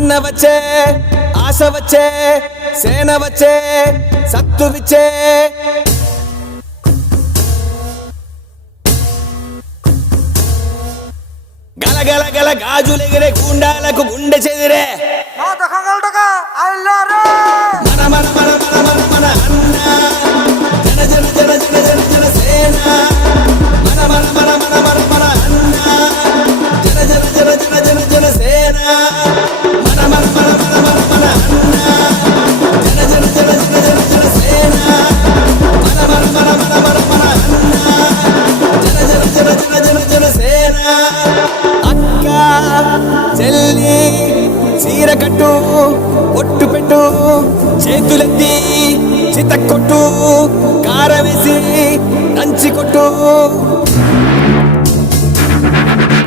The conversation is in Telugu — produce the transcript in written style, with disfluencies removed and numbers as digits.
అన్న వచ్చే ఆశ వచ్చే సేన వచ్చే సత్తు విచ్చే గల గల గల గాజులెగిరే గుండాలకు గుండె చెదిరే మన మన మన మన మన మన అన్న జన జన జన జన జన జన సేన మన మన మన మన మన మన అన్న జన జన జన జన జన జన సేన మన మన మన మన మన మన అన్న జన జన జన జన జన జన సేన మన మన మన మన మన మన అన్న జన జన జన జన జన జన సేన అక్క చెల్లి చీర కట్టు ఒట్టు పెట్టు చేతులెత్తి చిత కొట్టు కారం వేసి దంచి కొట్టు